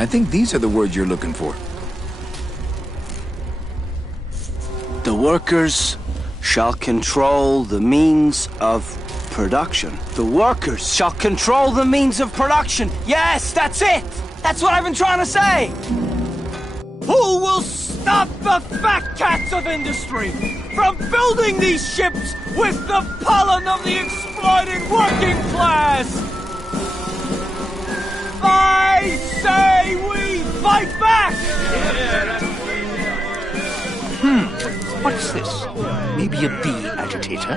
I think these are the words you're looking for. The workers shall control the means of production. The workers shall control the means of production. Yes, that's it! That's what I've been trying to say! Who will stop the fat cats of industry from building these ships with the pollen of the exploited working class? I say we fight back! What's this? Maybe a bee agitator?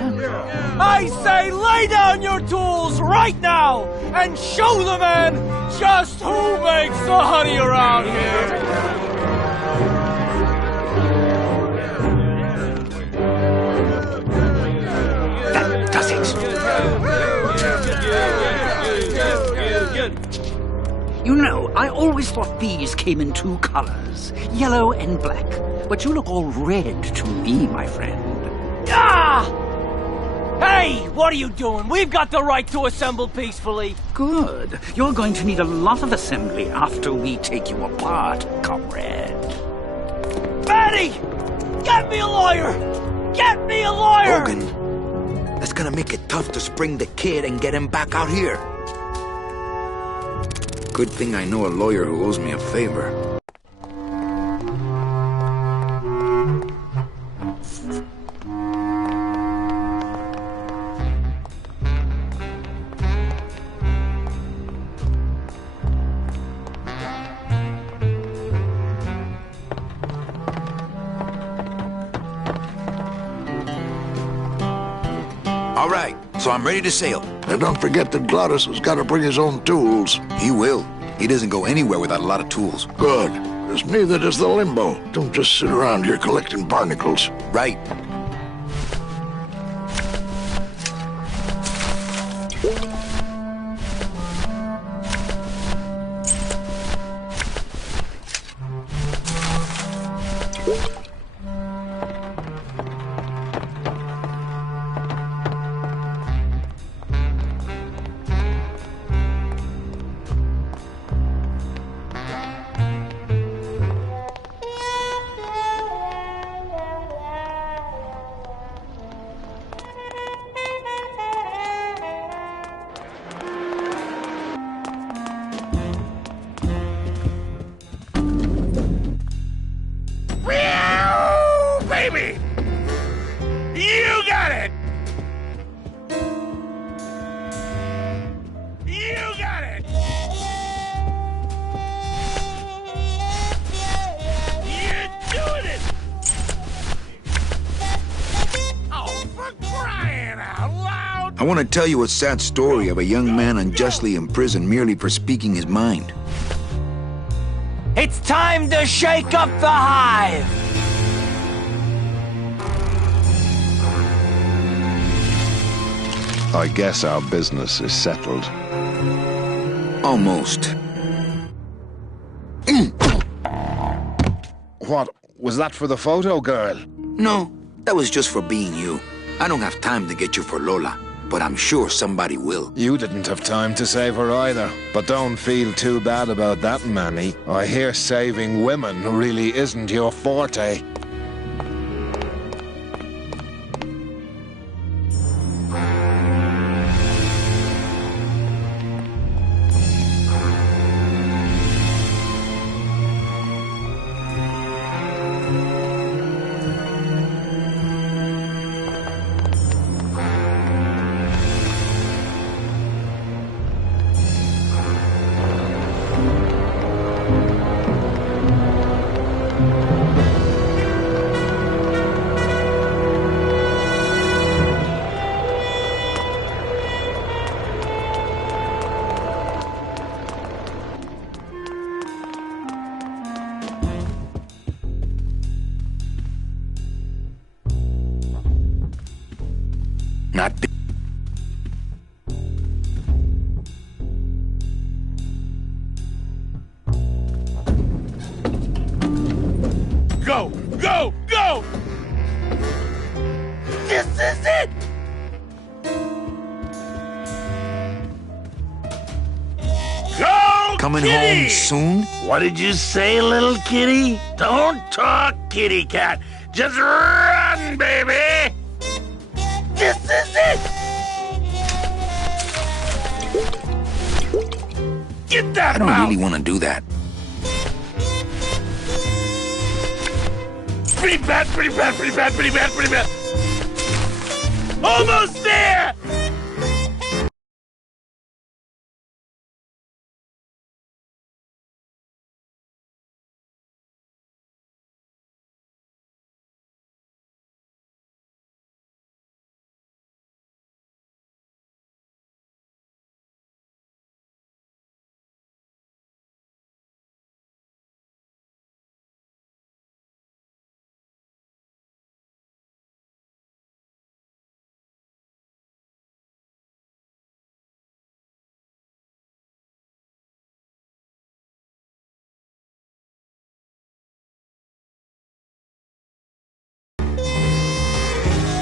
I say lay down your tools right now and show the men just who makes the honey around here! That does it. You know, I always thought bees came in two colors, yellow and black. But you look all red to me, my friend. Ah! Hey, what are you doing? We've got the right to assemble peacefully. Good. You're going to need a lot of assembly after we take you apart, comrade. Betty! Get me a lawyer! Get me a lawyer! Logan, that's gonna make it tough to spring the kid and get him back out here. Good thing I know a lawyer who owes me a favor. All right, so I'm ready to sail. And don't forget that Glottis has got to bring his own tools. He will. He doesn't go anywhere without a lot of tools. Good, because neither does the Limbo. Don't just sit around here collecting barnacles. Right. Baby! You got it! You got it! You're doing it! Oh, for crying out loud! I want to tell you a sad story of a young man unjustly imprisoned merely for speaking his mind. It's time to shake up the hive! I guess our business is settled. Almost. What? Was that for the photo girl? No, that was just for being you. I don't have time to get you for Lola, but I'm sure somebody will. You didn't have time to save her either. But don't feel too bad about that, Manny. I hear saving women really isn't your forte. Not be Go! Go! Go! This is it! Go! coming home Kitty! soon? What did you say, little kitty? Don't talk, kitty cat. Just run, baby! This is it! Get that I don't mouse! really want to do that. Pretty bad, pretty bad, pretty bad, pretty bad, pretty bad. Almost there!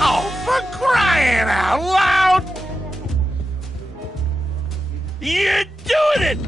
Oh, for crying out loud! You're doing it!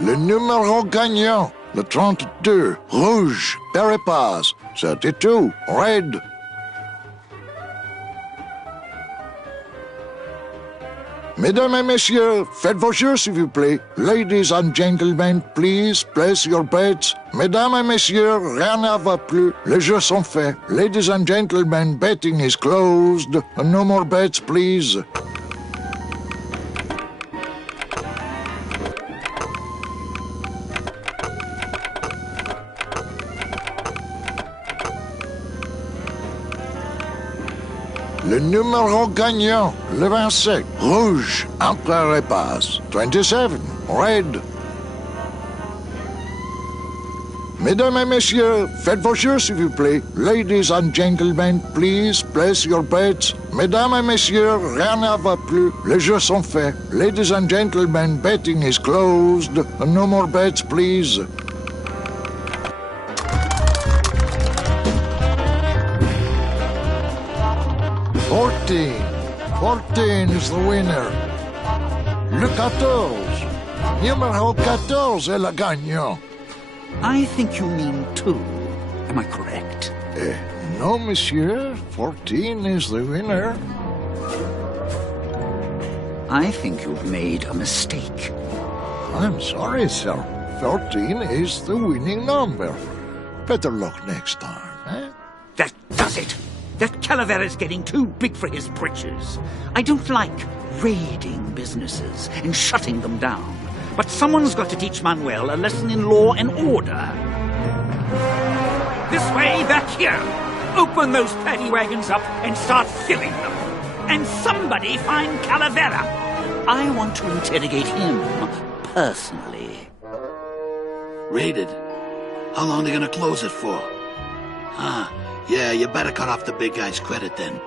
Le numéro gagnant, le 32, rouge, pair passe, 32, red. Mesdames et messieurs, faites vos jeux s'il vous plaît. Ladies and gentlemen, please place your bets. Mesdames et messieurs, rien ne va plus. Les jeux sont faits. Ladies and gentlemen, betting is closed. No more bets, please. Le numéro gagnant, le 27, rouge, empereur et passe, 27, red. Mesdames et messieurs, faites vos jeux s'il vous plaît. Ladies and gentlemen, please place your bets. Mesdames et messieurs, rien ne va plus. Les jeux sont faits. Ladies and gentlemen, betting is closed. No more bets, please. Fourteen is the winner. Le 14. Numéro 14 est le gagnant. I think you mean 2. Am I correct? No, monsieur. 14 is the winner. I think you've made a mistake. I'm sorry, sir. 14 is the winning number. Better luck next time, eh? That does it! That Calavera's getting too big for his britches. I don't like raiding businesses and shutting them down. But someone's got to teach Manuel a lesson in law and order. This way, back here. Open those paddy wagons up and start filling them. And somebody find Calavera. I want to interrogate him personally. Raided? How long are they gonna close it for? Yeah, you better cut off the big guy's credit then.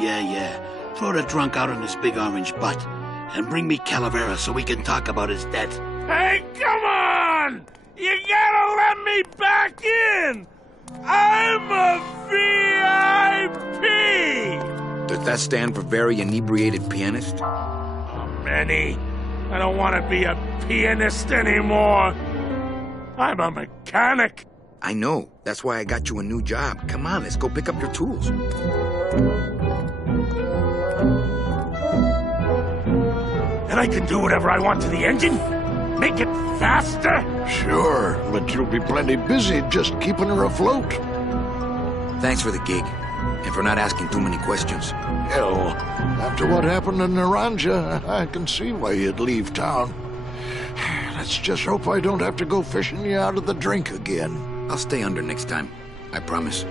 Yeah. Throw the drunk out on his big orange butt. And bring me Calavera so we can talk about his debt. Hey, come on! You gotta let me back in! I'm a VIP! Does that stand for very inebriated pianist? Manny, I don't want to be a pianist anymore. I'm a mechanic. I know. That's why I got you a new job. Come on, let's go pick up your tools. And I can do whatever I want to the engine? Make it faster? Sure, but you'll be plenty busy just keeping her afloat. Thanks for the gig, and for not asking too many questions. Hell, after what happened in Naranja, I can see why you'd leave town. Let's just hope I don't have to go fishing you out of the drink again. I'll stay under next time. I promise.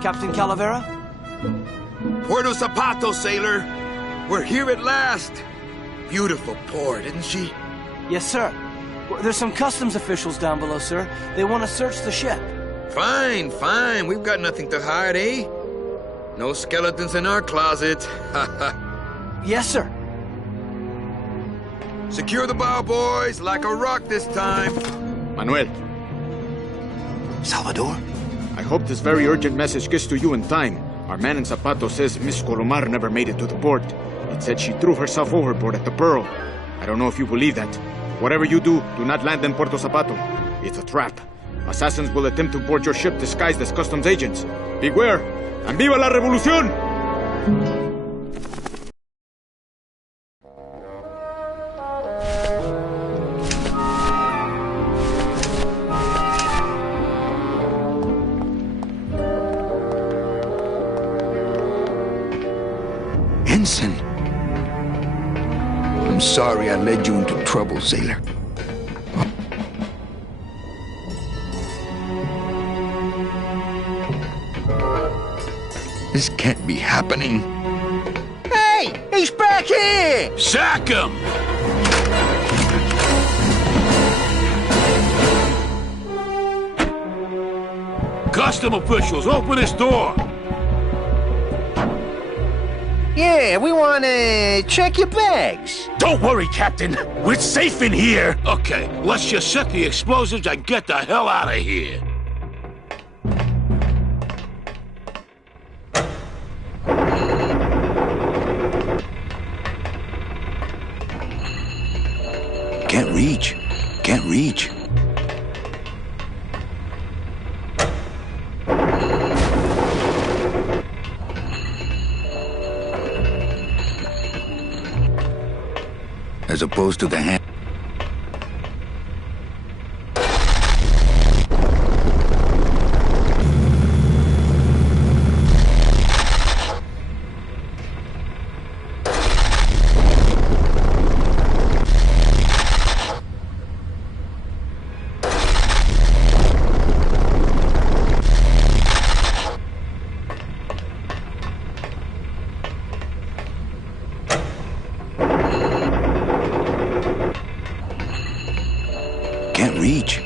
Captain Calavera? Puerto Zapato, sailor. We're here at last. Beautiful port, isn't she? Yes, sir. Well, there's some customs officials down below, sir. They want to search the ship. Fine, fine. We've got nothing to hide, eh? No skeletons in our closet. Yes, sir. Secure the bow, boys, like a rock this time. Manuel, Salvador? I hope this very urgent message gets to you in time. Our man in Zapato says Miss Colomar never made it to the port. It said she threw herself overboard at the Pearl. I don't know if you believe that. Whatever you do, do not land in Puerto Zapato. It's a trap. Assassins will attempt to board your ship disguised as customs agents. Beware, and viva la revolución! Ensign. I'm sorry I led you into trouble, sailor. This can't be happening. Hey! He's back here! Sack him! Custom officials, open this door! Yeah, we want to check your bags. Don't worry, Captain. We're safe in here. Okay, let's just set the explosives and get the hell out of here. Can't reach. Can't reach. As opposed to the hand. Can't reach.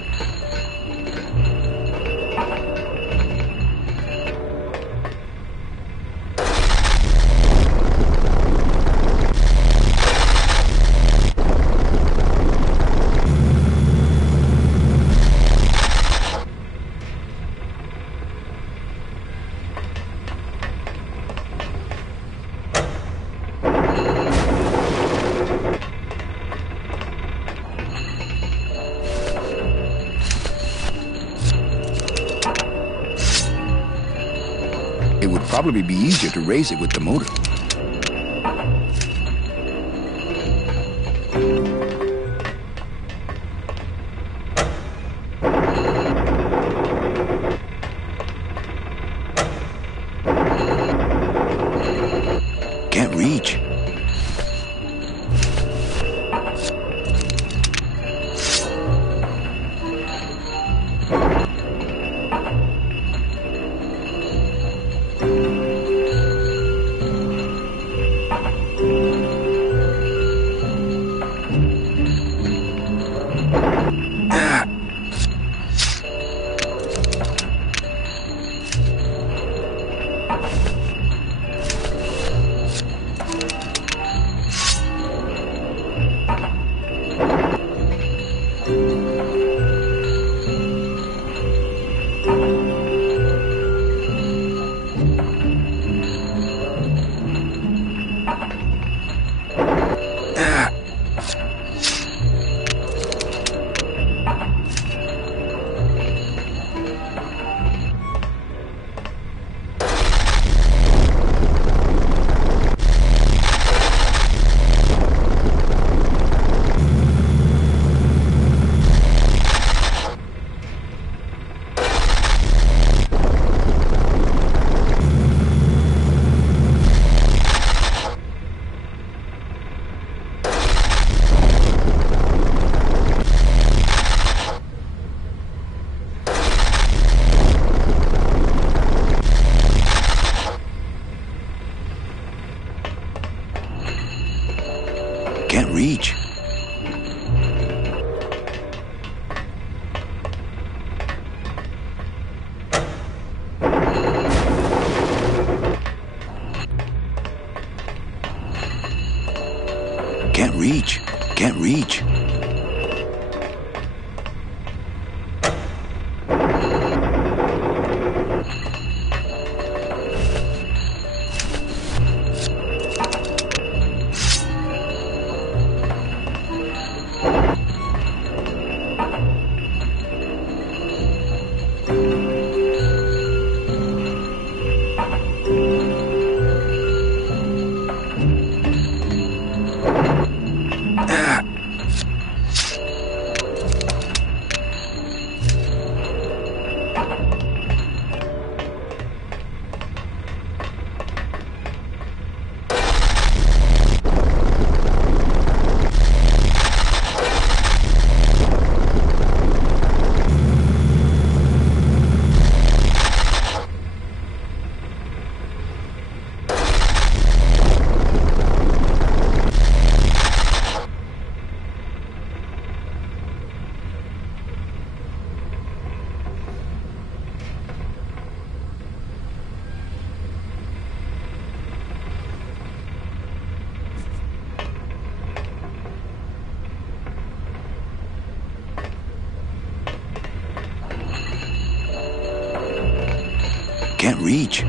It would probably be easier to raise it with the motor. Can't reach. Can't reach. Can't reach.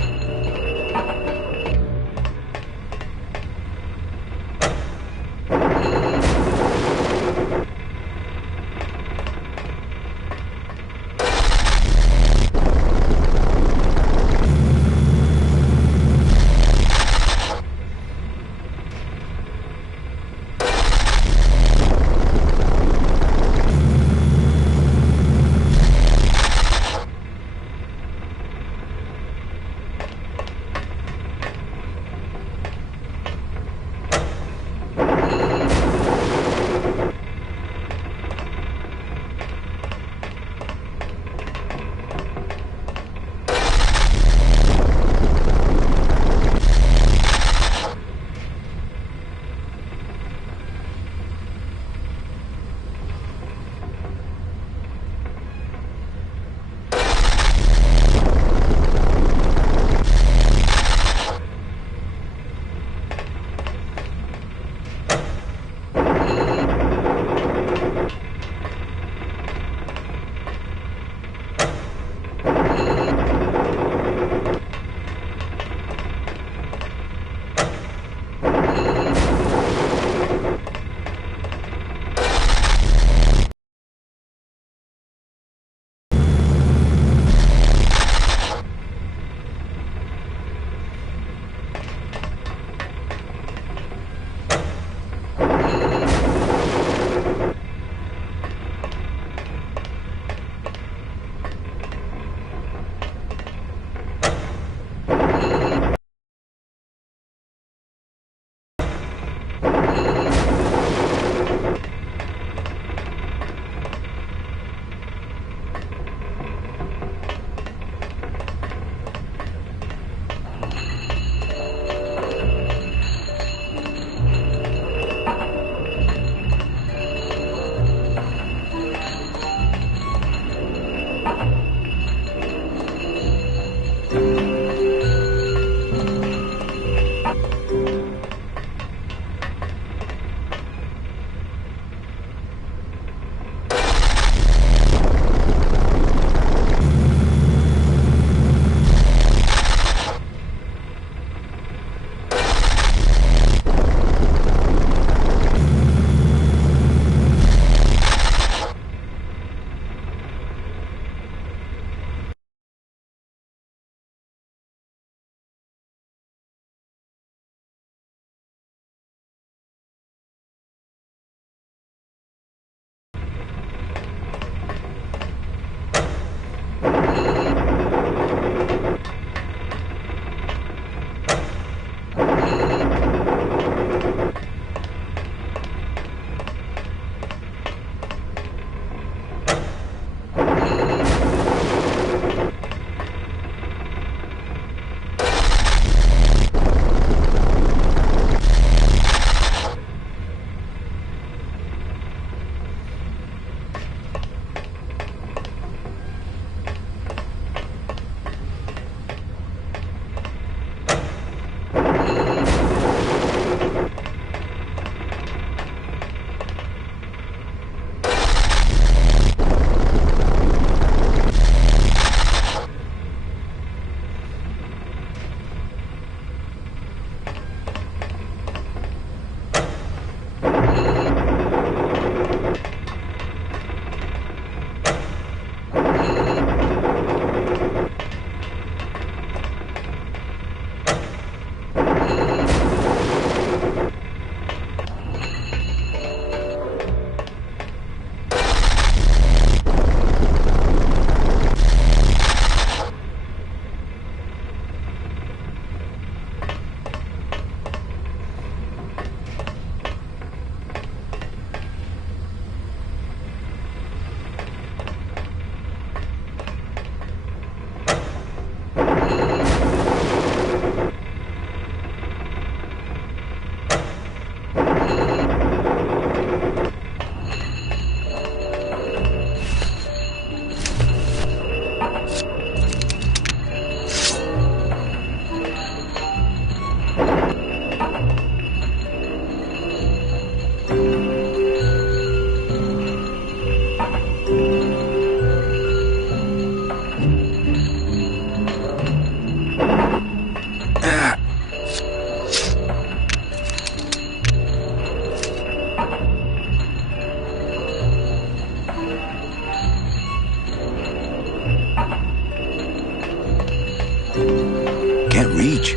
Can't reach.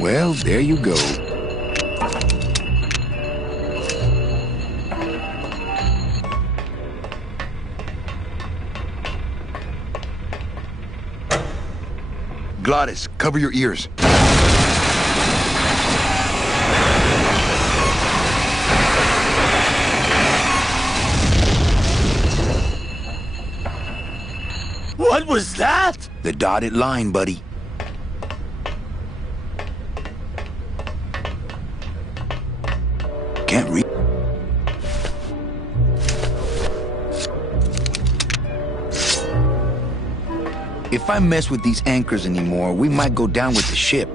Well, there you go. Glottis, cover your ears. What was that? The dotted line, buddy. Can't read. If I mess with these anchors anymore, we might go down with the ship.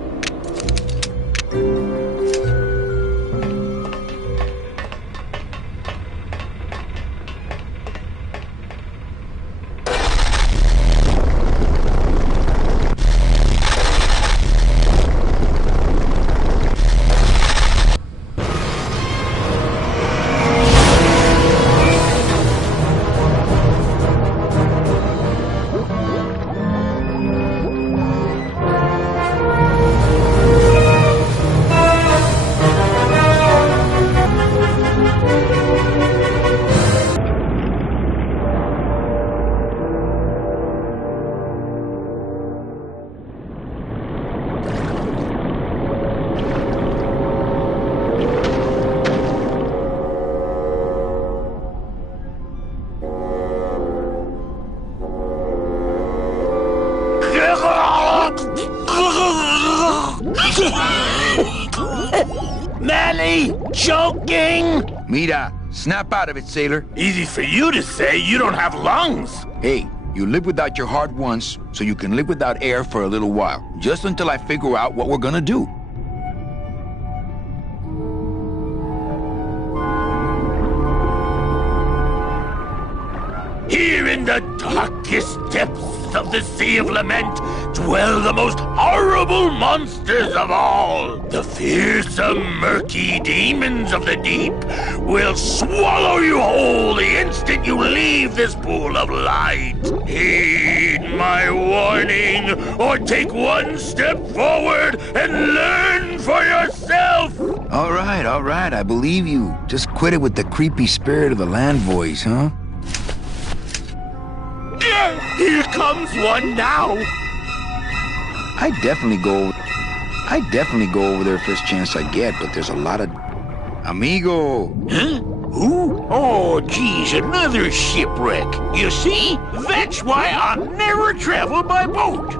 Melly! Joking! Mira, Snap out of it, sailor. Easy for you to say. You don't have lungs. Hey, you live without your heart once, so you can live without air for a little while. Just until I figure out what we're gonna do. Here in the darkest depths of the Sea of Lament dwell the most horrible monsters of all. The fearsome, murky demons of the deep will swallow you whole the instant you leave this pool of light. Heed my warning, or take one step forward and learn for yourself. All right, I believe you. Just quit it with the creepy spirit of the land voice, huh? Here comes one now. I definitely go over there first chance I get, but there's a lot of... Amigo! Huh? Who? Oh, geez, another shipwreck. You see? That's why I never travel by boat.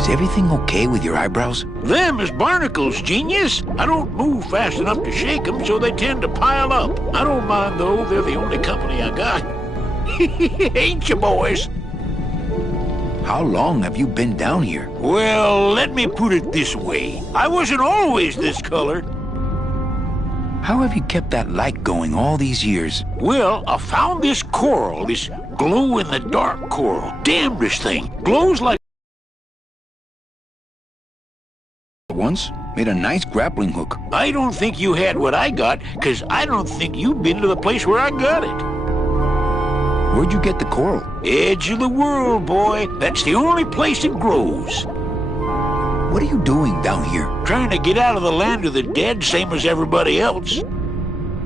Is everything okay with your eyebrows? Them is barnacles, genius. I don't move fast enough to shake them, so they tend to pile up. I don't mind, though. They're the only company I got. Ain't you, boys? How long have you been down here? Well, let me put it this way. I wasn't always this color. How have you kept that light going all these years? Well, I found this coral, this glow-in-the-dark coral. Damn, this thing glows like... Once made a nice grappling hook. I don't think you had what I got, because I don't think you've been to the place where I got it. Where'd you get the coral? Edge of the world, boy. That's the only place it grows. What are you doing down here? Trying to get out of the land of the dead, same as everybody else.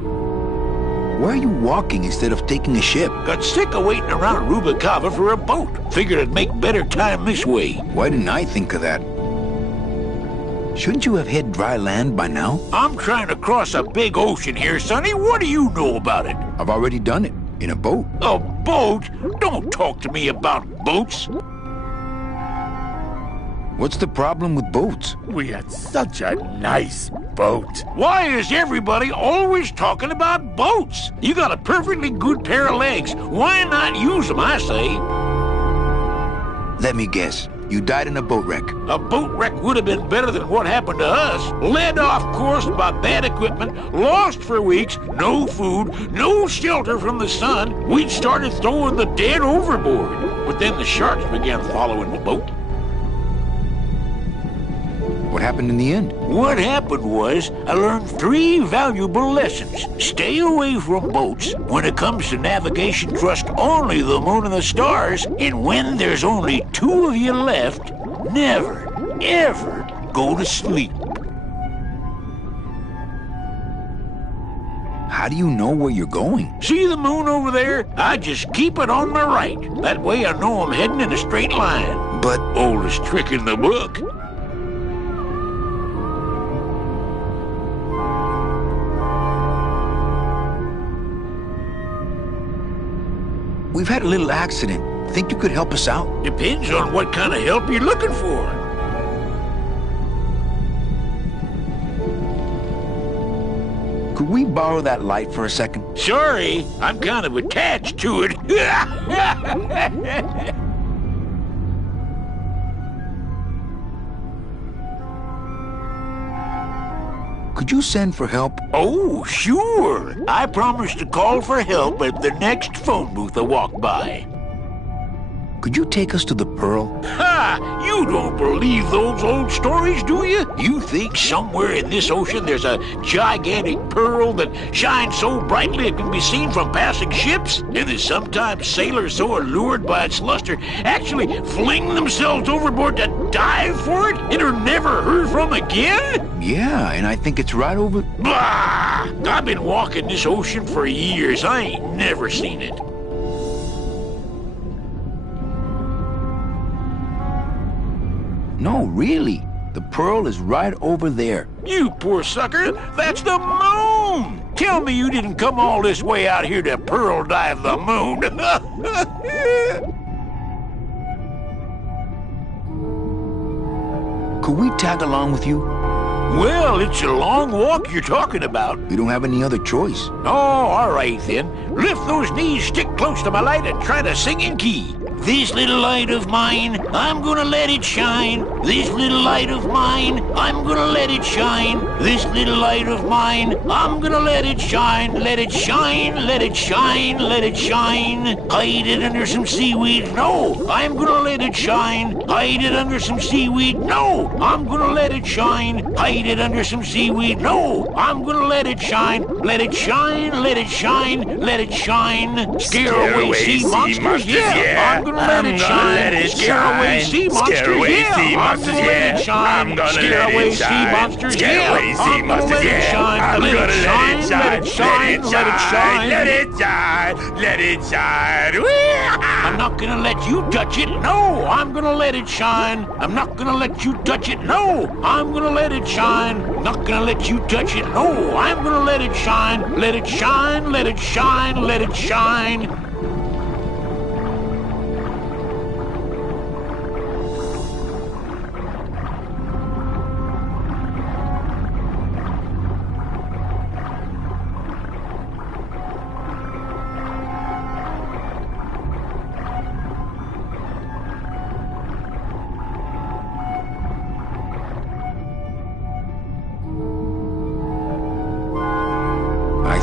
Why are you walking instead of taking a ship? Got sick of waiting around Rubicava for a boat. Figured I'd make better time this way. Why didn't I think of that? Shouldn't you have hit dry land by now? I'm trying to cross a big ocean here, Sonny. What do you know about it? I've already done it. In a boat. A boat? Don't talk to me about boats. What's the problem with boats? We had such a nice boat. Why is everybody always talking about boats? You got a perfectly good pair of legs. Why not use them, I say? Let me guess. You died in a boat wreck. A boat wreck would have been better than what happened to us. Led off course by bad equipment, lost for weeks, no food, no shelter from the sun. We'd started throwing the dead overboard. But then the sharks began following the boat. What happened in the end? What happened was, I learned 3 valuable lessons. Stay away from boats. When it comes to navigation, trust only the moon and the stars. And when there's only 2 of you left, never, ever go to sleep. How do you know where you're going? See the moon over there? I just keep it on my right. That way I know I'm heading in a straight line. But... Oldest trick in the book. We've had a little accident. Think you could help us out? Depends on what kind of help you're looking for. Could we borrow that light for a second? Sorry, I'm kind of attached to it. Could you send for help? Oh, sure. I promise to call for help at the next phone booth I walk by. Could you take us to the Pearl? Ha! You don't believe those old stories, do you? You think somewhere in this ocean there's a gigantic pearl that shines so brightly it can be seen from passing ships? And that sometimes sailors so allured by its luster actually fling themselves overboard to dive for it and are never heard from again? Yeah, and I think it's right over... Bah! I've been walking this ocean for years. I ain't never seen it. No, really. The Pearl is right over there. You poor sucker. That's the moon. Tell me you didn't come all this way out here to pearl dive the moon. Could we tag along with you? Well, it's a long walk you're talking about. We don't have any other choice. Oh, all right then. Lift those knees, stick close to my light, and try to sing in key. This little light of mine, I'm gonna let it shine. This little light of mine, I'm gonna let it shine. This little light of mine, I'm gonna let it shine. Let it shine, let it shine, let it shine. Hide it under some seaweed. No, I'm gonna let it shine. Hide it under some seaweed. No, I'm gonna let it shine. Hide it under some seaweed. No, I'm gonna let it shine. Let it shine, let it shine, let it shine. Scare away sea monsters. Yeah, I'm gonna let it shine. Scare away sea monsters. Yeah, I'm gonna let it shine. Scare away sea monsters. Yeah, I'm gonna let it shine. Let it shine. Let it shine. Let it shine. Let it shine. Let it shine. I'm not gonna let you touch it. No, I'm gonna let it shine. I'm not gonna let you touch it. No, I'm gonna let it shine. I'm not gonna let you touch it. No, I'm gonna let it shine. Let it shine. Let it shine. Let it shine.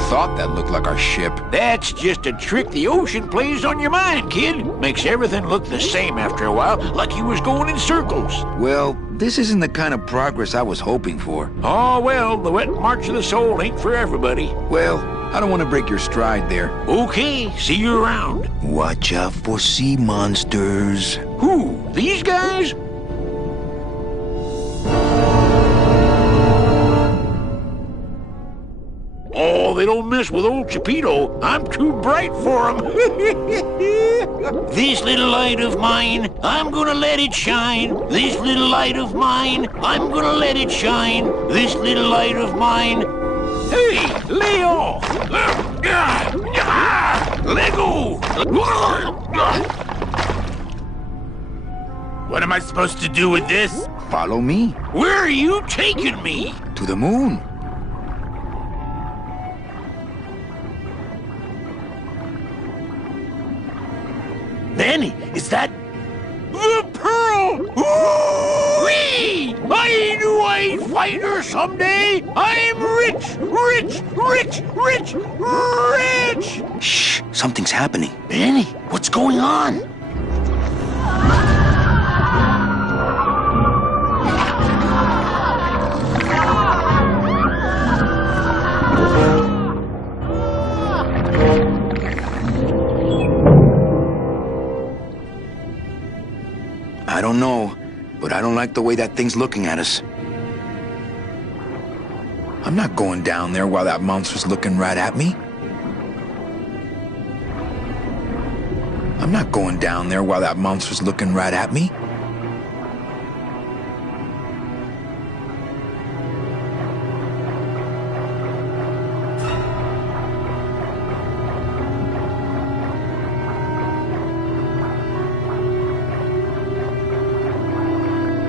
Thought that looked like our ship. That's just a trick the ocean plays on your mind, kid. Makes everything look the same after a while, like you was going in circles. Well, this isn't the kind of progress I was hoping for. Oh, well, the wet march of the soul ain't for everybody. Well, I don't want to break your stride there. Okay, see you around. Watch out for sea monsters. Who? These guys? Oh, they don't mess with old Chipito. I'm too bright for them. This little light of mine, I'm gonna let it shine. This little light of mine, I'm gonna let it shine. This little light of mine. Hey, lay off! Let go! What am I supposed to do with this? Follow me. Where are you taking me? To the moon. Benny, is that the pearl? Whee! I knew I'd find her someday. I'm rich, rich, rich, rich, rich. Shh, something's happening. Benny, what's going on? I don't know, but I don't like the way that thing's looking at us. I'm not going down there while that monster's looking right at me. I'm not going down there while that monster's looking right at me.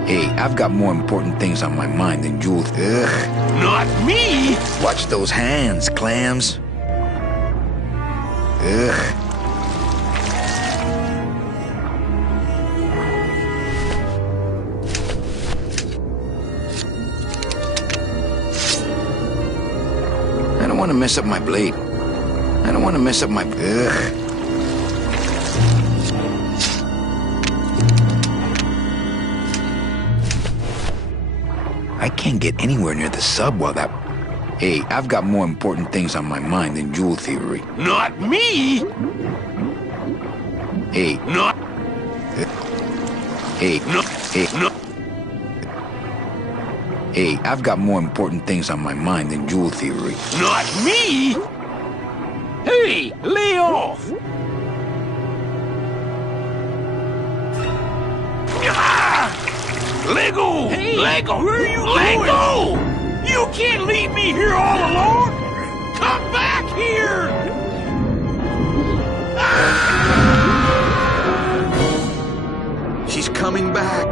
Hey, I've got more important things on my mind than jewels. Ugh. Not me! Watch those hands, clams. Ugh. I don't want to mess up my blade. I don't want to mess up my... Ugh. I can't get anywhere near the sub while that... Hey, I've got more important things on my mind than jewel thievery. Not me! Hey. Not... Hey. No. Hey. No. Hey, I've got more important things on my mind than jewel thievery. Not me! Hey, lay off! Let go! Hey, let go! where are you let going? go! You can't leave me here all alone! Come back here! She's coming back.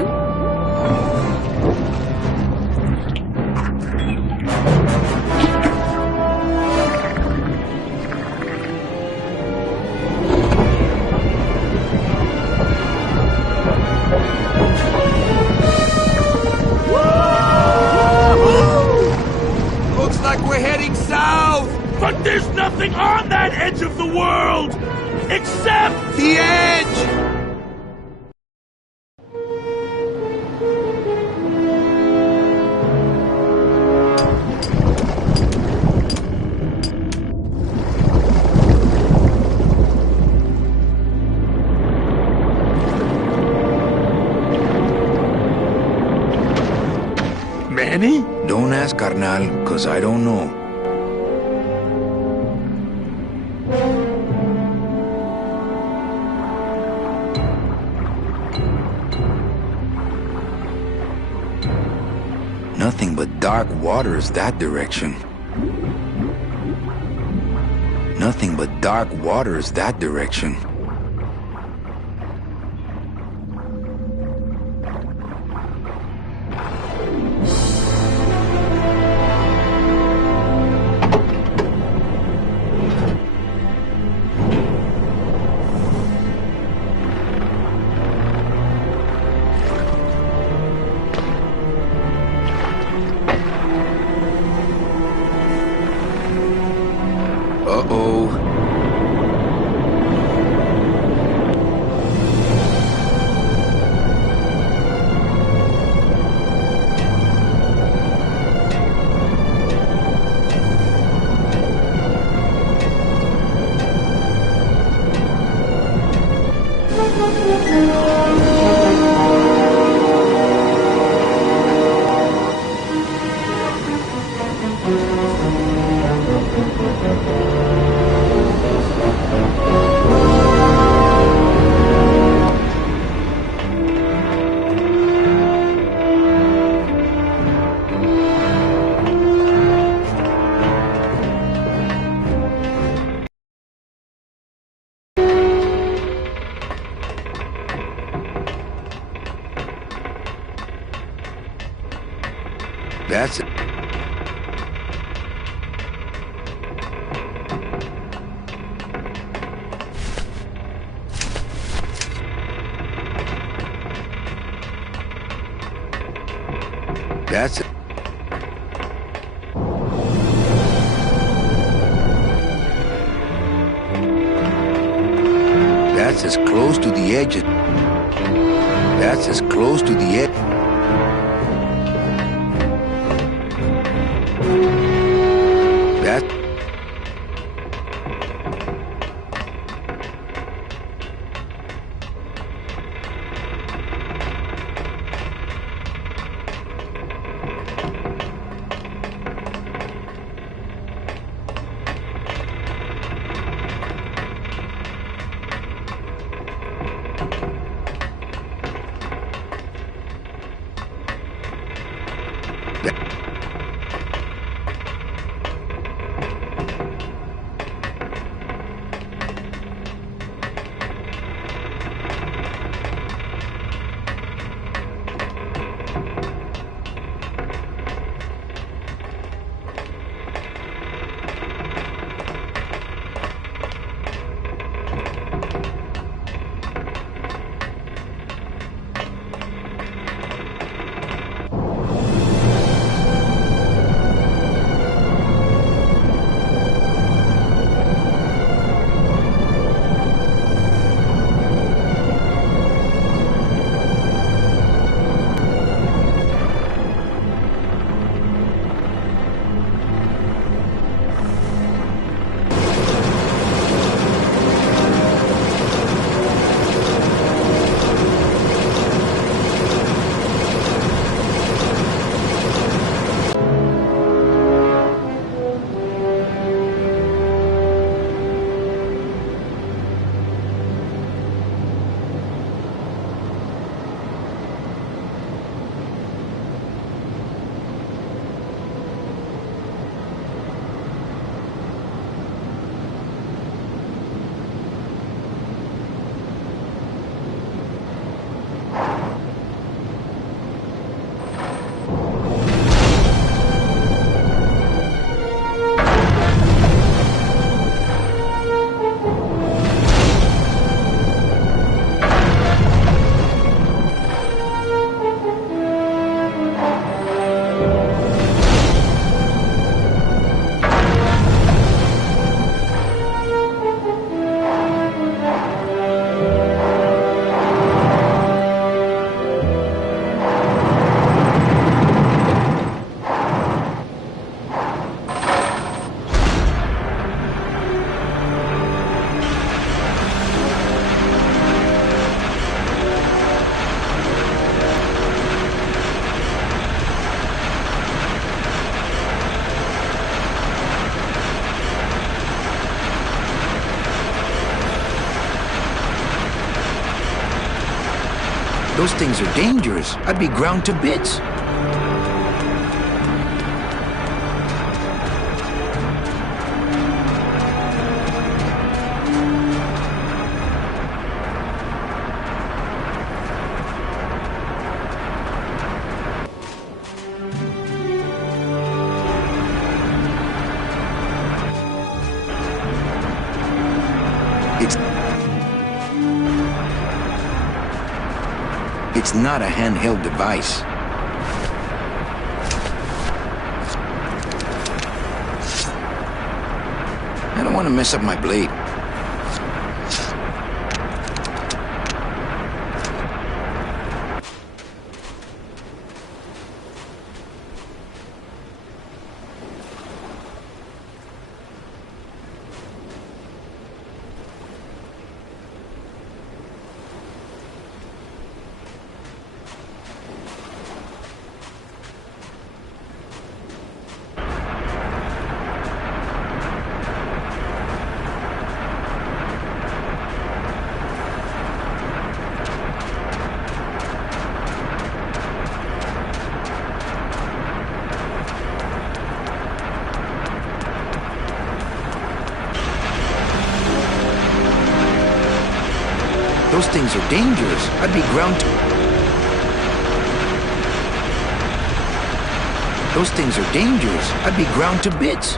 south! But there's nothing on that edge of the world! Except the edge! Manny? Don't ask, carnal, cause I don't know. Nothing but dark waters that direction. Nothing but dark waters that direction. Uh-oh. That's it. That's it. That's as close to the edge. That's as close to the edge. That. Those things are dangerous. I'd be ground to bits. It's not a handheld device. I don't want to mess up my blade. Those things are dangerous. I'd be ground to... Those things are dangerous. I'd be ground to bits.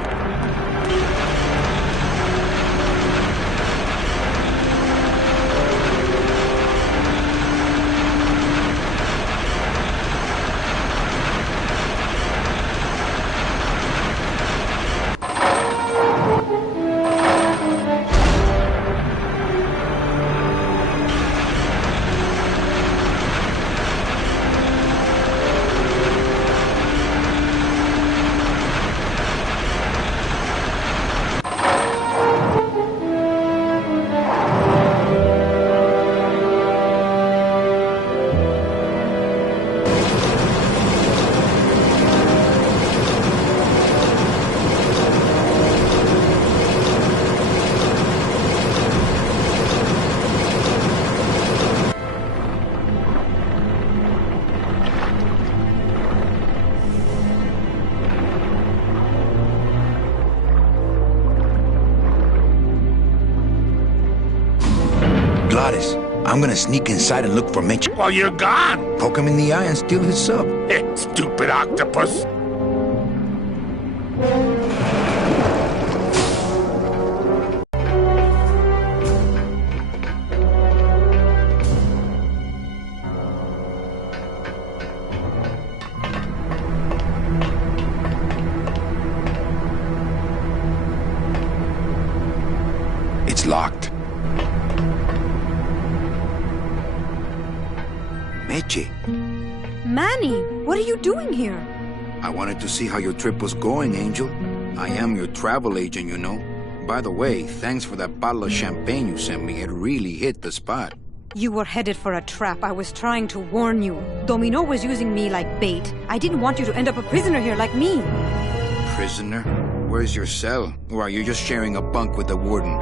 I'm gonna sneak inside and look for Mitch. Well, you're gone. Poke him in the eye and steal his sub. Stupid octopus. It's locked. Manny, what are you doing here? I wanted to see how your trip was going, Angel. I am your travel agent, you know. By the way, thanks for that bottle of champagne you sent me. It really hit the spot. You were headed for a trap. I was trying to warn you. Domino was using me like bait. I didn't want you to end up a prisoner here like me. Prisoner? Where's your cell? Or are you just sharing a bunk with the warden?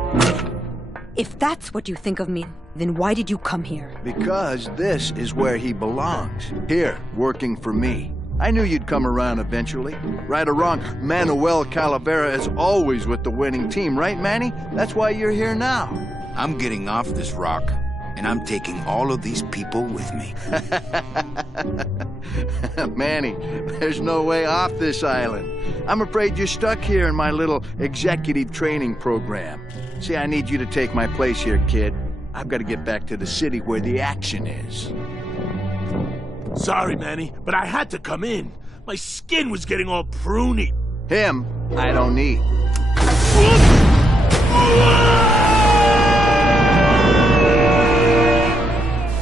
If that's what you think of me, then why did you come here? Because this is where he belongs. Here, working for me. I knew you'd come around eventually. Right or wrong, Manuel Calavera is always with the winning team, right, Manny? That's why you're here now. I'm getting off this rock, and I'm taking all of these people with me. Manny, there's no way off this island. I'm afraid you're stuck here in my little executive training program. See, I need you to take my place here, kid. I've got to get back to the city where the action is. Sorry, Manny, but I had to come in. My skin was getting all pruny. Him, I don't need.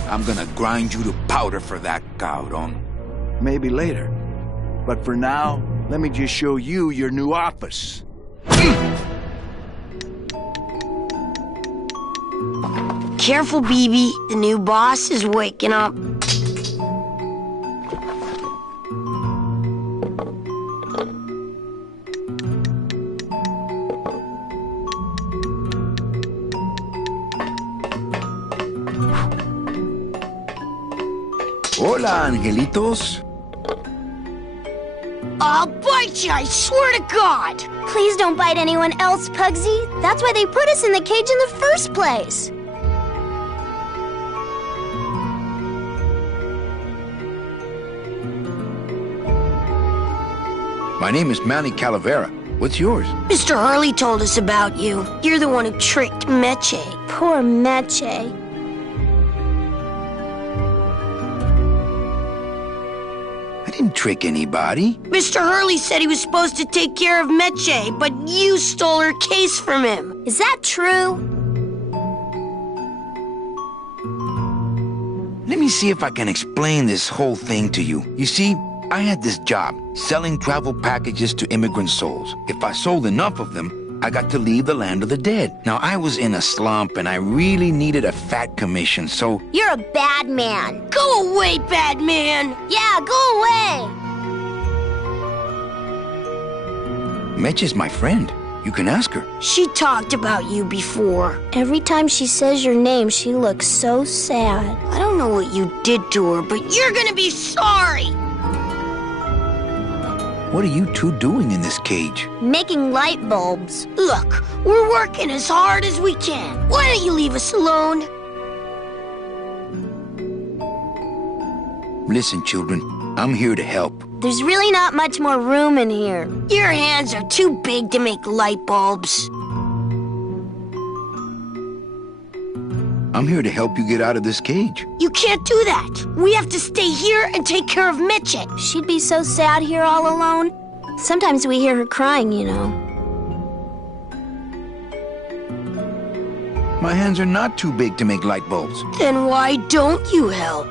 I'm gonna grind you to powder for that, cabrón. Maybe later. But for now, let me just show you your new office. Careful, BB. The new boss is waking up. Hola, angelitos. I'll bite you, I swear to God! Please don't bite anyone else, Pugsy. That's why they put us in the cage in the first place. My name is Manny Calavera. What's yours? Mr. Hurley told us about you. You're the one who tricked Meche. Poor Meche. I didn't trick anybody. Mr. Hurley said he was supposed to take care of Meche, but you stole her case from him. Is that true? Let me see if I can explain this whole thing to you. You see, I had this job, selling travel packages to immigrant souls. If I sold enough of them, I got to leave the land of the dead. Now, I was in a slump, and I really needed a fat commission, so... You're a bad man. Go away, bad man! Yeah, go away! Meche's my friend. You can ask her. She talked about you before. Every time she says your name, she looks so sad. I don't know what you did to her, but you're gonna be sorry! What are you two doing in this cage? Making light bulbs. Look, we're working as hard as we can. Why don't you leave us alone? Listen, children, I'm here to help. There's really not much more room in here. Your hands are too big to make light bulbs. I'm here to help you get out of this cage. You can't do that. We have to stay here and take care of Meche. She'd be so sad here all alone. Sometimes we hear her crying, you know. My hands are not too big to make light bulbs. Then why don't you help?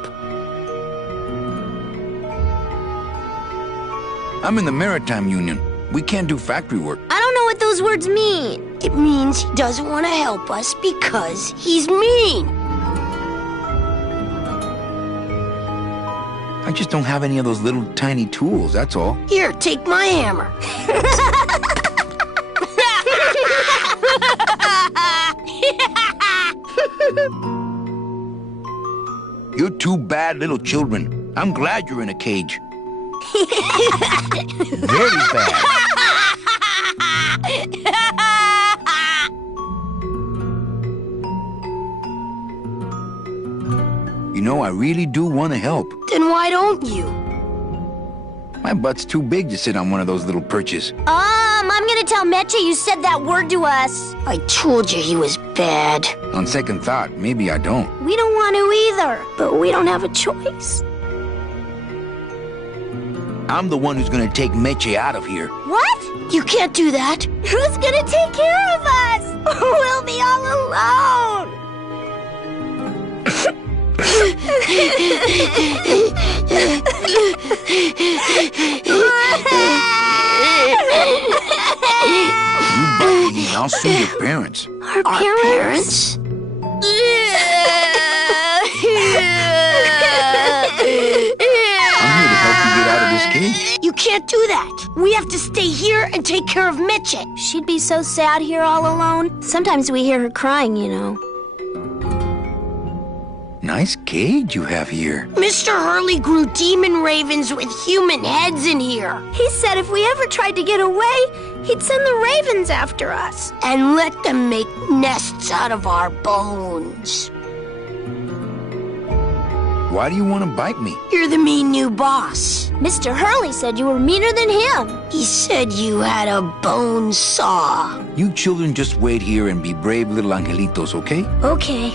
I'm in the Maritime Union. We can't do factory work. I don't know what those words mean. It means he doesn't want to help us because he's mean. I just don't have any of those little tiny tools, that's all. Here, take my hammer. You're two bad little children. I'm glad you're in a cage. Very bad. You know, I really do want to help. Then why don't you? My butt's too big to sit on one of those little perches. I'm gonna tell Meche you said that word to us. I told you he was bad. On second thought, maybe I don't. We don't want to either, but we don't have a choice. I'm the one who's gonna take Meche out of here. What? You can't do that. Who's gonna take care of us? We'll be all alone. You bite me and I'll sue your parents. Our parents? I'm here to help you get out of this cage. You can't do that. We have to stay here and take care of Meche. She'd be so sad here all alone. Sometimes we hear her crying, you know. Nice cage you have here. Mr. Hurley grew demon ravens with human heads in here. He said if we ever tried to get away, he'd send the ravens after us. And let them make nests out of our bones. Why do you want to bite me? You're the mean new boss. Mr. Hurley said you were meaner than him. He said you had a bone saw. You children just wait here and be brave little angelitos, okay? Okay.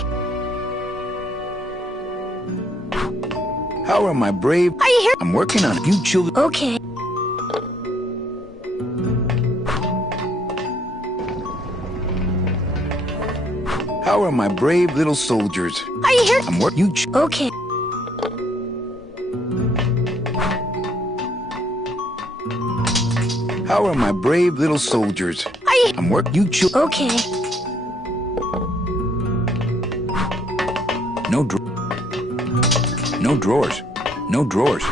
How are my brave? Are you here? I'm working on it. You children. Okay. How are my brave little soldiers? Are you here? I'm working. Okay. How are my brave little soldiers? Are you? I'm working. You children. Okay. No drawers. No drawers.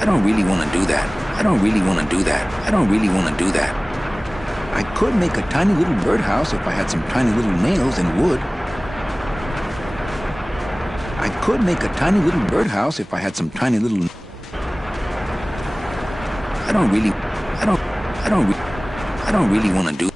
I don't really want to do that. I don't really want to do that. I don't really want to do that. I could make a tiny little birdhouse if I had some tiny little nails and wood. I could make a tiny little birdhouse if I had some tiny little... I don't really want to do...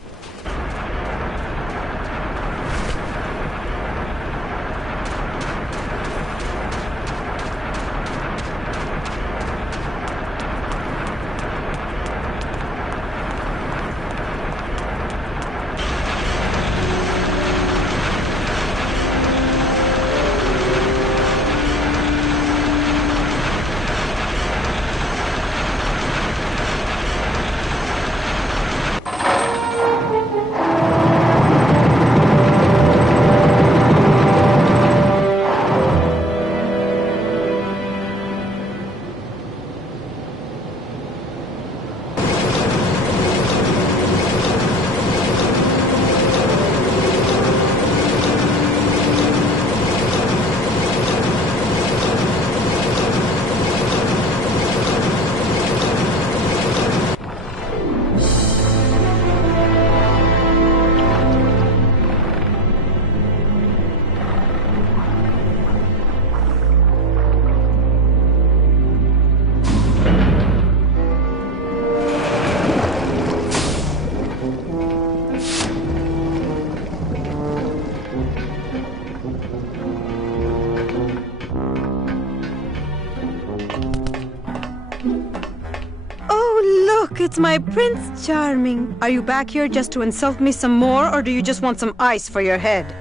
It's my Prince Charming. Are you back here just to insult me some more, or do you just want some ice for your head?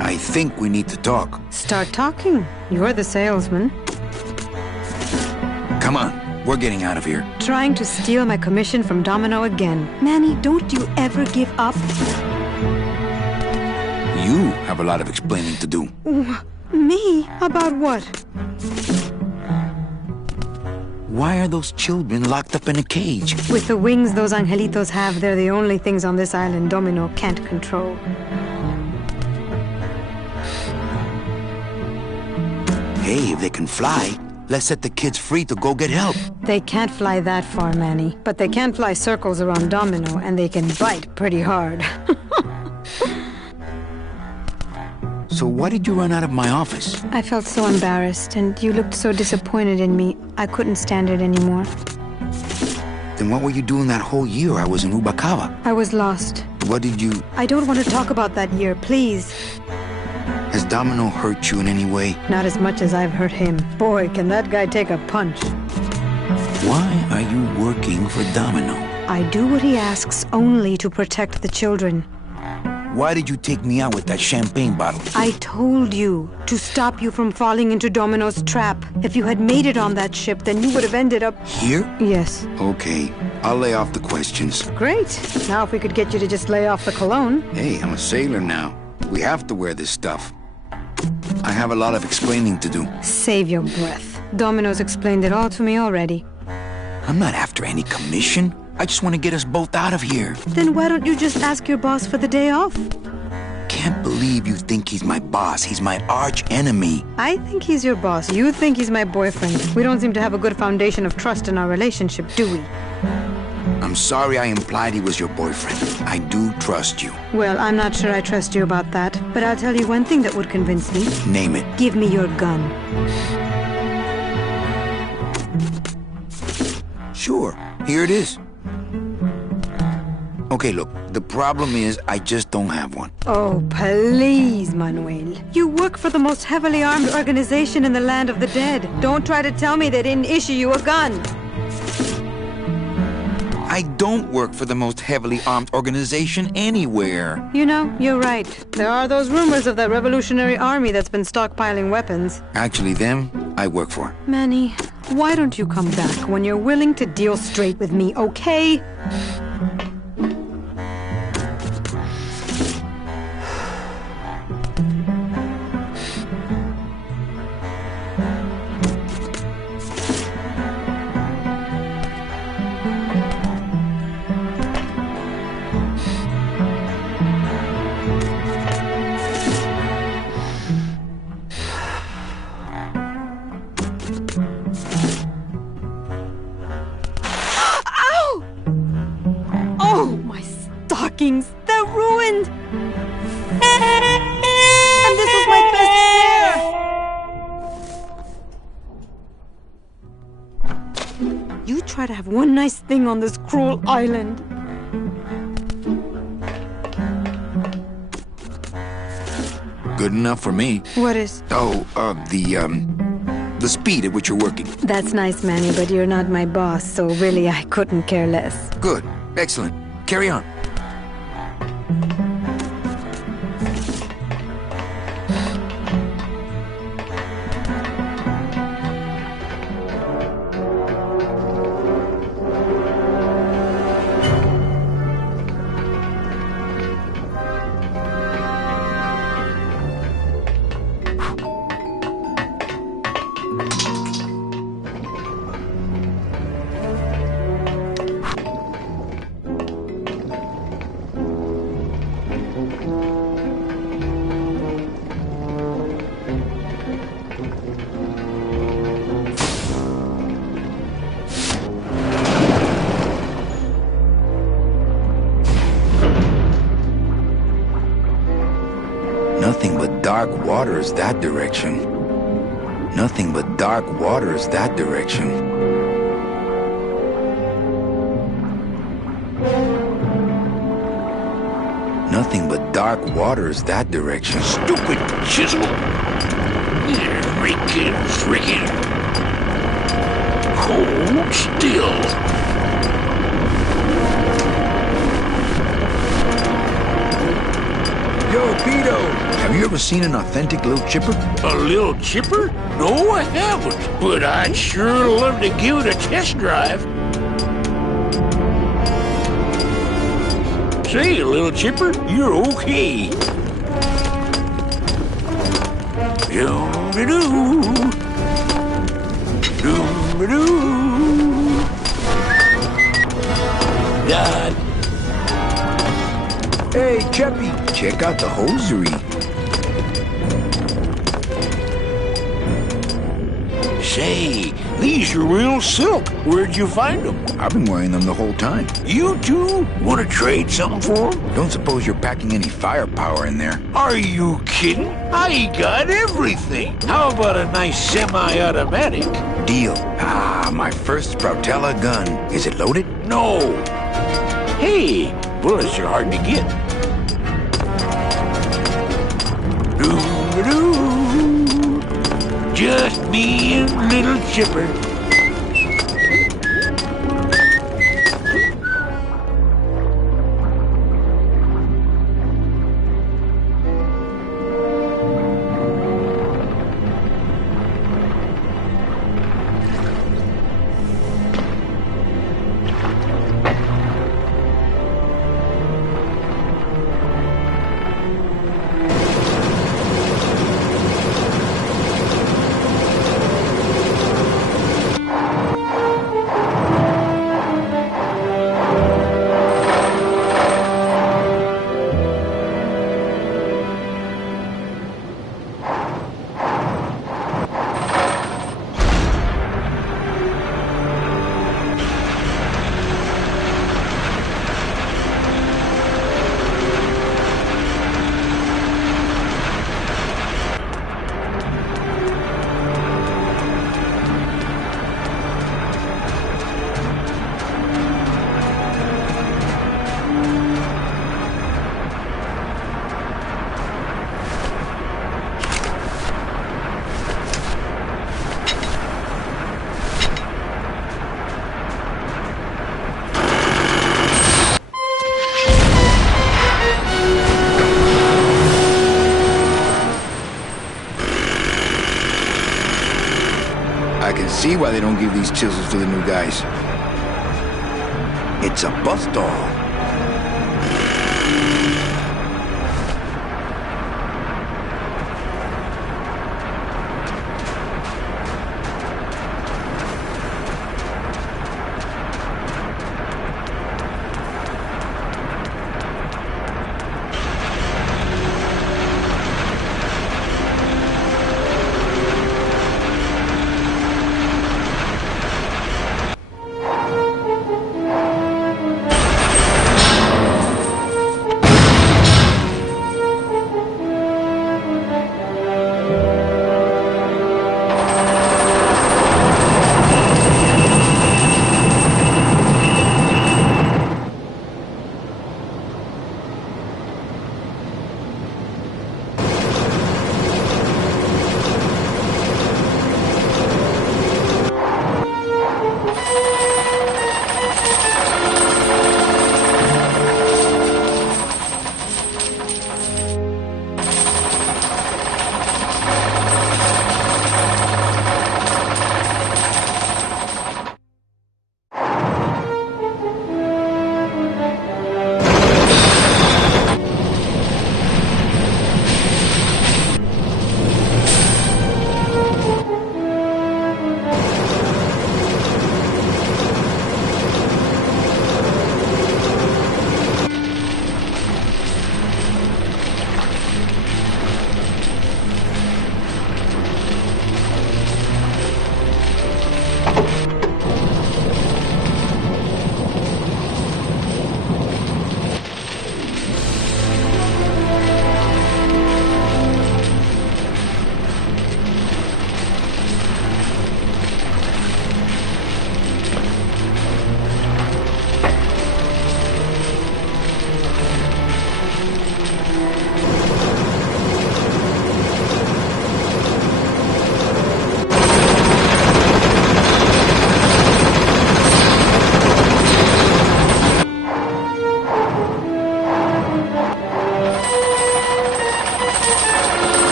I think we need to talk. Start talking. You're the salesman. Come on. We're getting out of here. Trying to steal my commission from Domino again. Manny, don't you ever give up? You have a lot of explaining to do. Me? About what? Why are those children locked up in a cage? With the wings those angelitos have, they're the only things on this island Domino can't control. Hey, if they can fly, let's set the kids free to go get help. They can't fly that far, Manny. But they can fly circles around Domino, and they can bite pretty hard. So why did you run out of my office? I felt so embarrassed, and you looked so disappointed in me. I couldn't stand it anymore. Then what were you doing that whole year I was in Ubacava? I was lost. What did you... I don't want to talk about that year, please. Has Domino hurt you in any way? Not as much as I've hurt him. Boy, can that guy take a punch. Why are you working for Domino? I do what he asks only to protect the children. Why did you take me out with that champagne bottle? I told you to stop you from falling into Domino's trap. If you had made it on that ship, then you would have ended up... Here? Yes. Okay, I'll lay off the questions. Great. Now if we could get you to just lay off the cologne. Hey, I'm a sailor now. We have to wear this stuff. I have a lot of explaining to do. Save your breath. Domino's explained it all to me already. I'm not after any commission. I just want to get us both out of here. Then why don't you just ask your boss for the day off? Can't believe you think he's my boss. He's my arch enemy. I think he's your boss. You think he's my boyfriend. We don't seem to have a good foundation of trust in our relationship, do we? I'm sorry I implied he was your boyfriend. I do trust you. Well, I'm not sure I trust you about that, but I'll tell you one thing that would convince me. Name it. Give me your gun. Sure. Here it is. Okay, look, the problem is I just don't have one. Oh, please, Manuel. You work for the most heavily armed organization in the land of the dead. Don't try to tell me they didn't issue you a gun. I don't work for the most heavily armed organization anywhere. You know, you're right. There are those rumors of that revolutionary army that's been stockpiling weapons. Actually, them, I work for. Manny, why don't you come back when you're willing to deal straight with me, okay? stockings. They're ruined. And this was my best pair. You try to have one nice thing on this cruel island. Good enough for me. What is? Oh, the speed at which you're working. That's nice, Manny, but you're not my boss, so really I couldn't care less. Good. Excellent. Carry on. Nothing but dark waters that direction. Nothing but dark waters that direction. Nothing but dark waters that direction. Stupid chisel! Freaking. Cold still. Yo, Pito, have you ever seen an authentic little chipper? A little chipper? No, I haven't. But I'd sure love to give it a test drive. Say, little chipper, you're okay. Doom-a-doo. Doom-a-doo. God. Hey, Cheppy, check out the hosiery. Say, these are real silk. Where'd you find them? I've been wearing them the whole time. You too? Want to trade something for them? Don't suppose you're packing any firepower in there? Are you kidding? I got everything. How about a nice semi-automatic? Deal. Ah, my first Sprautella gun. Is it loaded? No. Hey, bullets are hard to get. Doo-doo. Just me and little Chipper. I can see why they don't give these chisels to the new guys. It's a bus doll.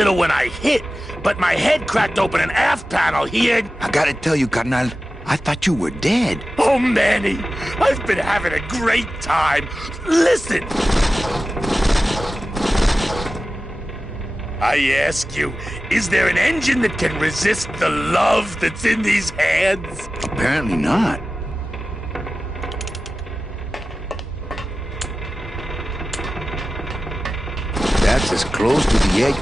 little when I hit, but my head cracked open an aft panel here. I gotta tell you, carnal, I thought you were dead. Oh, Manny, I've been having a great time. Listen. I ask you, is there an engine that can resist the love that's in these hands? Apparently not. That's as close to the edge.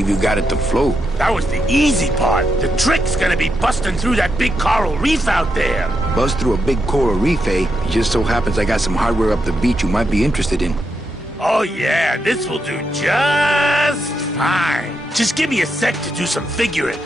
You got it to float. That was the easy part. The trick's gonna be busting through that big coral reef out there. Buzz through a big coral reef, eh? It just so happens I got some hardware up the beach you might be interested in. Oh yeah, this will do just fine. Just give me a sec to do some figuring.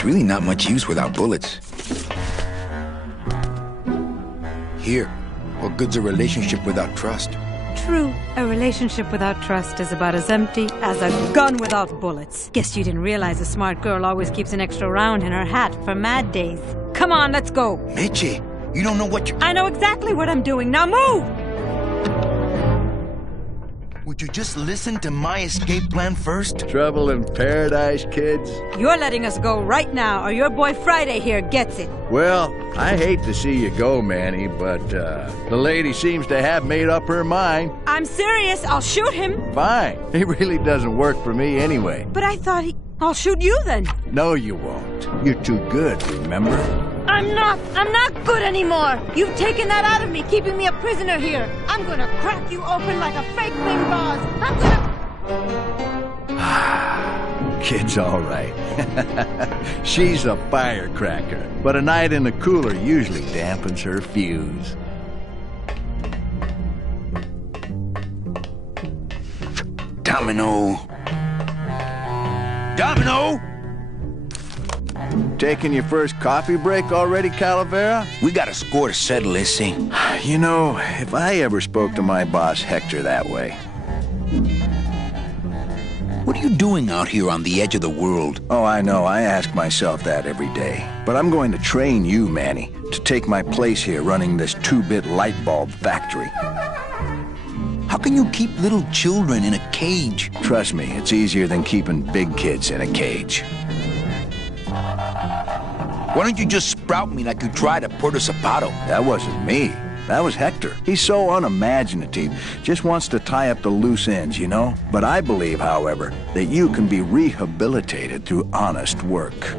It's really not much use without bullets. Here, what good's a relationship without trust? True. A relationship without trust is about as empty as a gun without bullets. Guess you didn't realize a smart girl always keeps an extra round in her hat for mad days. Come on, let's go. Meche, you don't know what you're... I know exactly what I'm doing. Now move! Would you just listen to my escape plan first? Trouble in paradise, kids? You're letting us go right now, or your boy Friday here gets it. Well, I hate to see you go, Manny, but the lady seems to have made up her mind. I'm serious. I'll shoot him. Fine. It really doesn't work for me anyway. But I thought I'll shoot you then. No, you won't. You're too good, remember? I'm not good anymore. You've taken that out of me, keeping me a prisoner here. I'm gonna crack you open like a fake wing gauze. I'm gonna... Kid's all right. She's a firecracker, but a night in the cooler usually dampens her fuse. Domino! Domino! Taking your first coffee break already, Calavera? We got a score to settle, Issy. You know, if I ever spoke to my boss Hector that way... What are you doing out here on the edge of the world? Oh, I know. I ask myself that every day. But I'm going to train you, Manny, to take my place here running this 2-bit light bulb factory. How can you keep little children in a cage? Trust me, it's easier than keeping big kids in a cage. Why don't you just sprout me like you tried at Puerto Zapato? That wasn't me. That was Hector. He's so unimaginative. Just wants to tie up the loose ends, you know? But I believe, however, that you can be rehabilitated through honest work.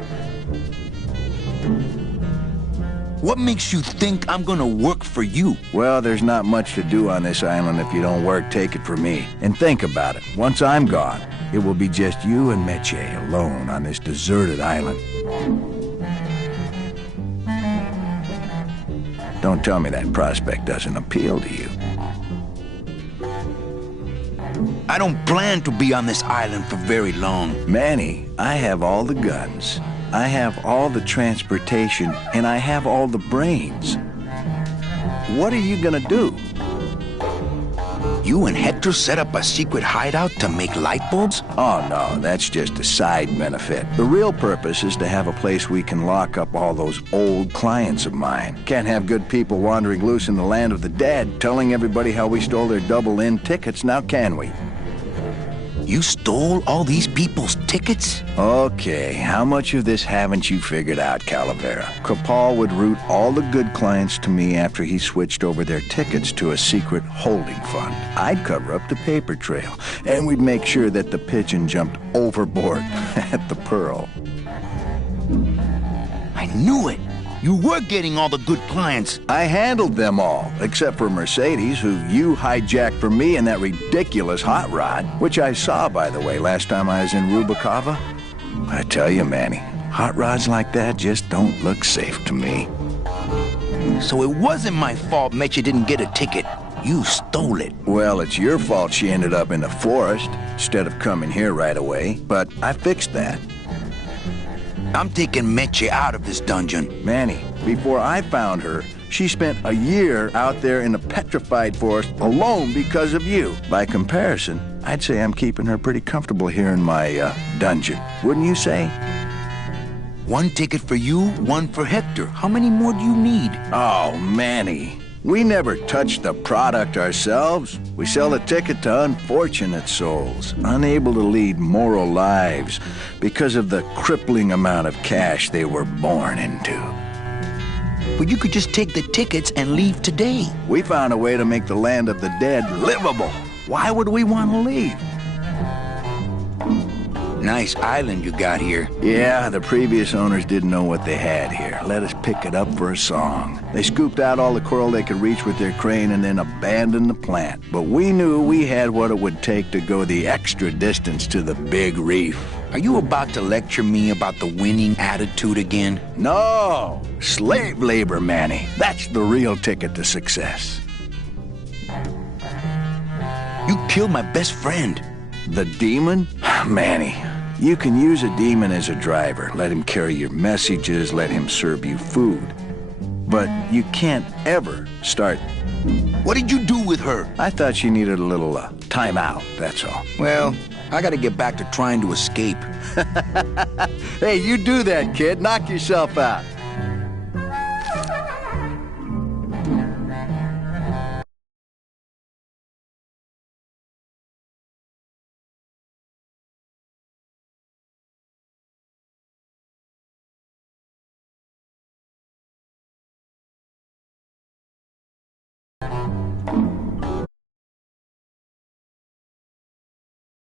What makes you think I'm gonna work for you? Well, there's not much to do on this island if you don't work, take it from me. And think about it. Once I'm gone, it will be just you and Meche alone on this deserted island. Don't tell me that prospect doesn't appeal to you. I don't plan to be on this island for very long. Manny, I have all the guns. I have all the transportation, and I have all the brains. What are you gonna do? You and Hector set up a secret hideout to make light bulbs? Oh, no, that's just a side benefit. The real purpose is to have a place we can lock up all those old clients of mine. Can't have good people wandering loose in the land of the dead, telling everybody how we stole their double-in tickets, now can we? You stole all these people's tickets? Okay, how much of this haven't you figured out, Calavera? Capal would route all the good clients to me after he switched over their tickets to a secret holding fund. I'd cover up the paper trail, and we'd make sure that the pigeon jumped overboard at the Pearl. I knew it! You were getting all the good clients. I handled them all, except for Mercedes, who you hijacked from me in that ridiculous hot rod, which I saw, by the way, last time I was in Rubacava. I tell you, Manny, hot rods like that just don't look safe to me. So it wasn't my fault Meche didn't get a ticket. You stole it. Well, it's your fault she ended up in the forest instead of coming here right away, but I fixed that. I'm taking Meche out of this dungeon. Manny, before I found her, she spent a year out there in the petrified forest alone because of you. By comparison, I'd say I'm keeping her pretty comfortable here in my dungeon. Wouldn't you say? One ticket for you, one for Hector. How many more do you need? Oh, Manny. We never touch the product ourselves. We sell a ticket to unfortunate souls, unable to lead moral lives because of the crippling amount of cash they were born into. But you could just take the tickets and leave today. We found a way to make the land of the dead livable. Why would we want to leave? Nice island you got here. Yeah, the previous owners didn't know what they had here. Let us pick it up for a song. They scooped out all the coral they could reach with their crane and then abandoned the plant. But we knew we had what it would take to go the extra distance to the big reef. Are you about to lecture me about the winning attitude again? No! Slave labor, Manny. That's the real ticket to success. You killed my best friend. The demon? Manny, you can use a demon as a driver. Let him carry your messages, let him serve you food. But you can't ever start. What did you do with her? I thought she needed a little time out, that's all. Well, I gotta get back to trying to escape. Hey, you do that, kid. Knock yourself out.